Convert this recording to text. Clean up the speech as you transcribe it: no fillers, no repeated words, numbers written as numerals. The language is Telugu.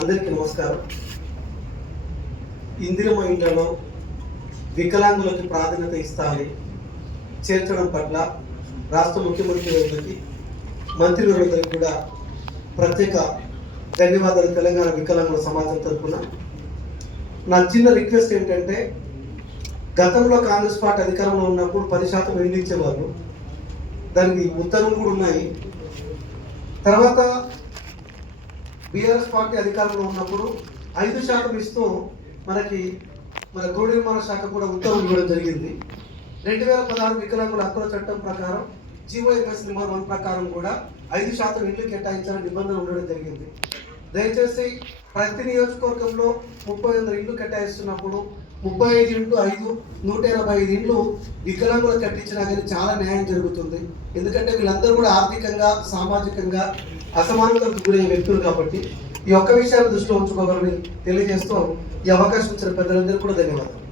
అందరికీ నమస్కారం. ఇందిరమ్మ ఇండ్లలో వికలాంగులకి ప్రాధాన్యత ఇస్తామని చేర్చడం పట్ల రాష్ట్ర ముఖ్యమంత్రి వర్యులకి, మంత్రివర్యులందరికీ కూడా ప్రత్యేక ధన్యవాదాలు. తెలంగాణ వికలాంగుల సమాజం తరఫున నా చిన్న రిక్వెస్ట్ ఏంటంటే, గతంలో కాంగ్రెస్ పార్టీ అధికారంలో ఉన్నప్పుడు 10% ఇల్లు ఇచ్చేవాళ్ళు, దానికి ఉత్తర్వులు కూడా ఉన్నాయి. తర్వాత బీఆర్ఎస్ పార్టీ అధికారంలో ఉన్నప్పుడు 5% ఇస్తూ మన గృహ నిర్మాణ శాఖ కూడా ఉత్తర్వులు ఇవ్వడం జరిగింది. 2016 వికలాంగుల హక్కుల చట్టం ప్రకారం GOMS నెంబర్ 1 ప్రకారం కూడా 5% ఇల్లు కేటాయించాలని నిబంధన ఉండడం జరిగింది. దయచేసి ప్రతి నియోజకవర్గంలో 30,000 ఇల్లు కేటాయిస్తున్నప్పుడు 35x5 185 ఇళ్ళు వికలాంగులకు కట్టించినా కానీ చాలా న్యాయం జరుగుతుంది. ఎందుకంటే వీళ్ళందరూ కూడా ఆర్థికంగా, సామాజికంగా అసమానతలకు గురయ్యే వ్యక్తులు కాబట్టి ఈ ఒక్క విషయాన్ని దృష్టిలో ఉంచుకోవాలని తెలియజేస్తూ ఈ అవకాశం ఇచ్చిన పెద్దలందరికీ కూడా ధన్యవాదాలు.